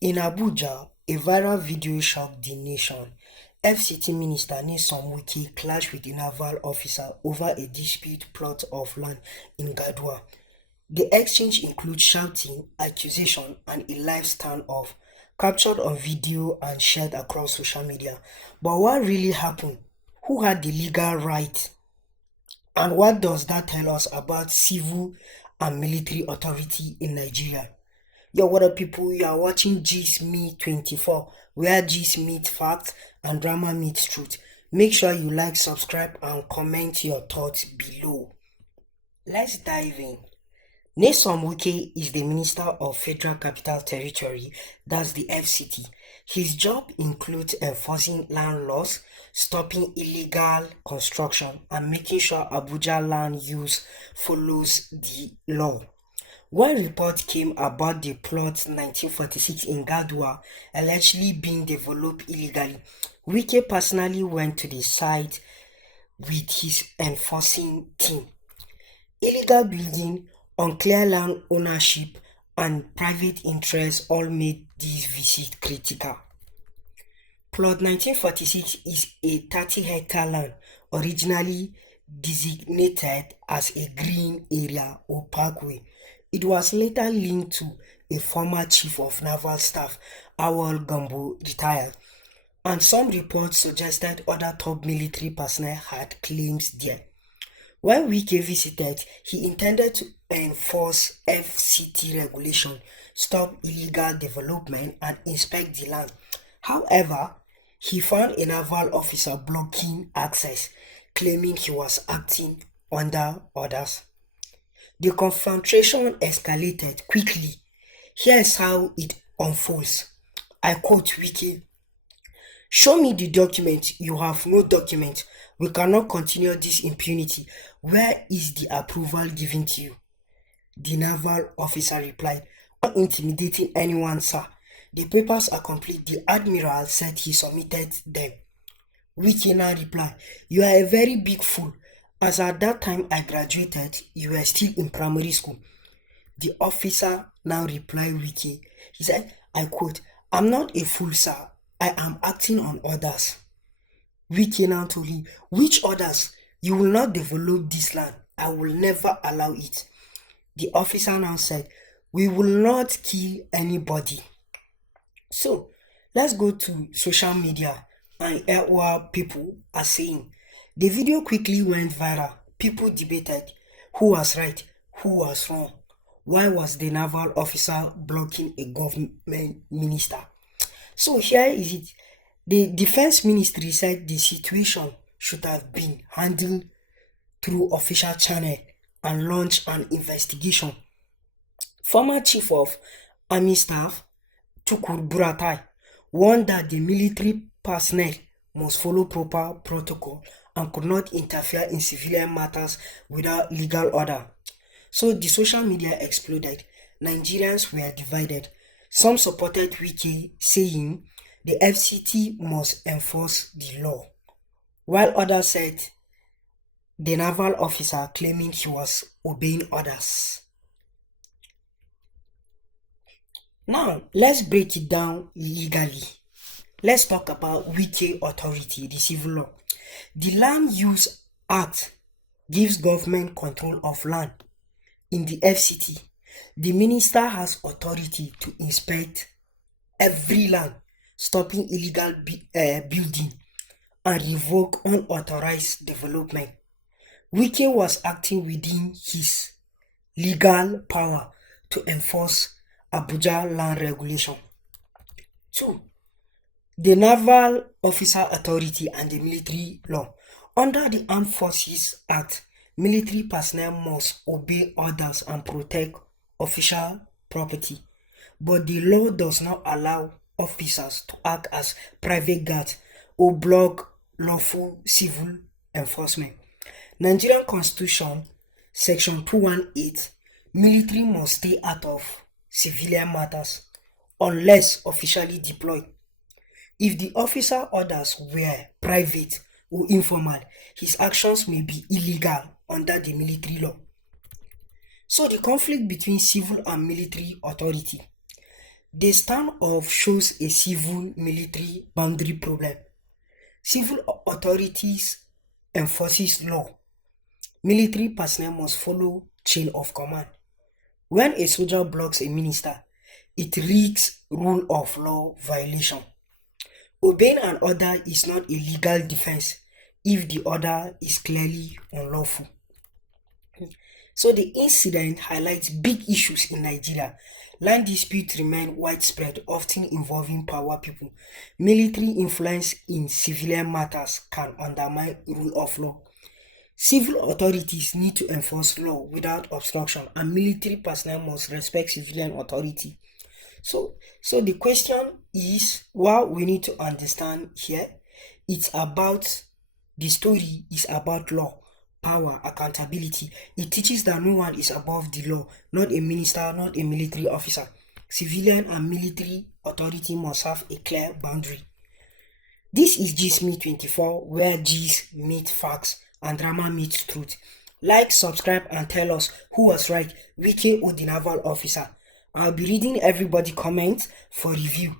In Abuja, a viral video shocked the nation. FCT Minister Nyesom Wike clashed with a naval officer over a dispute plot of land in Gadwa. The exchange includes shouting, accusation, and a live standoff, captured on video and shared across social media. But what really happened? Who had the legal right? And what does that tell us about civil and military authority in Nigeria? Yo, what up, people? You are watching G's Me 24, where G's meet facts and drama meets truth. Make sure you like, subscribe, and comment your thoughts below. Let's dive in. Nyesom Wike is the Minister of Federal Capital Territory, that's the FCT. His job includes enforcing land laws, stopping illegal construction, and making sure Abuja land use follows the law. One report came about the plot 1946 in Gadwa allegedly being developed illegally. Wike personally went to the site with his enforcing team. Illegal building, unclear land ownership, and private interests all made this visit critical. Plot 1946 is a 30-hectare land originally designated as a green area or parkway. It was later linked to a former chief of naval staff, Awal Gambo, retired, and some reports suggested other top military personnel had claims there. When Wike visited, he intended to enforce FCT regulation, stop illegal development, and inspect the land. However, he found a naval officer blocking access, claiming he was acting under orders. The confrontation escalated quickly. Here's how it unfolds. I quote Wike: "Show me the document. You have no document. We cannot continue this impunity. Where is the approval given to you?" The naval officer replied, "Not intimidating anyone, sir. The papers are complete. The admiral said he submitted them." Wike now replied, "You are a very big fool. As at that time I graduated, you were still in primary school." The officer now replied Wike. He said, I quote, "I'm not a fool, sir. I am acting on orders." Wike now told him, "Which orders? You will not develop this land. I will never allow it." The officer now said, "We will not kill anybody." So, let's go to social media and hear what people are saying. The video quickly went viral. People debated who was right, who was wrong. Why was the naval officer blocking a government minister? So here is it. The defense ministry said the situation should have been handled through official channel and launch an investigation. Former chief of army staff Tukur Buratai warned that the military personnel must follow proper protocol and could not interfere in civilian matters without legal order. So the social media exploded. Nigerians were divided. Some supported Wike, saying the FCT must enforce the law, while others said the naval officer claiming he was obeying orders. Now, let's break it down legally. Let's talk about Wike authority, the civil law. The Land Use Act gives government control of land. In the FCT, the minister has authority to inspect every land, stopping illegal building, and revoke unauthorized development. Wike was acting within his legal power to enforce Abuja land regulation. 2. The Naval Officer Authority and the Military Law. Under the Armed Forces Act, military personnel must obey orders and protect official property, but the law does not allow officers to act as private guards or block lawful civil enforcement. Nigerian Constitution, Section 218, military must stay out of civilian matters unless officially deployed. If the officer orders were private or informal, his actions may be illegal under the military law. So the conflict between civil and military authority. The standoff shows a civil-military boundary problem. Civil authorities enforces law. Military personnel must follow chain of command. When a soldier blocks a minister, it risks rule of law violation. Obeying an order is not a legal defense if the order is clearly unlawful. So the incident highlights big issues in Nigeria. Land disputes remain widespread, often involving power people. Military influence in civilian matters can undermine rule of law. Civil authorities need to enforce law without obstruction, and military personnel must respect civilian authority. So the question is, what we need to understand here, it's about the story is about law, power, accountability. It teaches that no one is above the law, not a minister, not a military officer. Civilian and military authority must have a clear boundary. This is G's Me 24, where G's meet facts and drama meets truth. Like, subscribe, and tell us who was right, Wike or the Naval officer. I'll be reading everybody comments for review.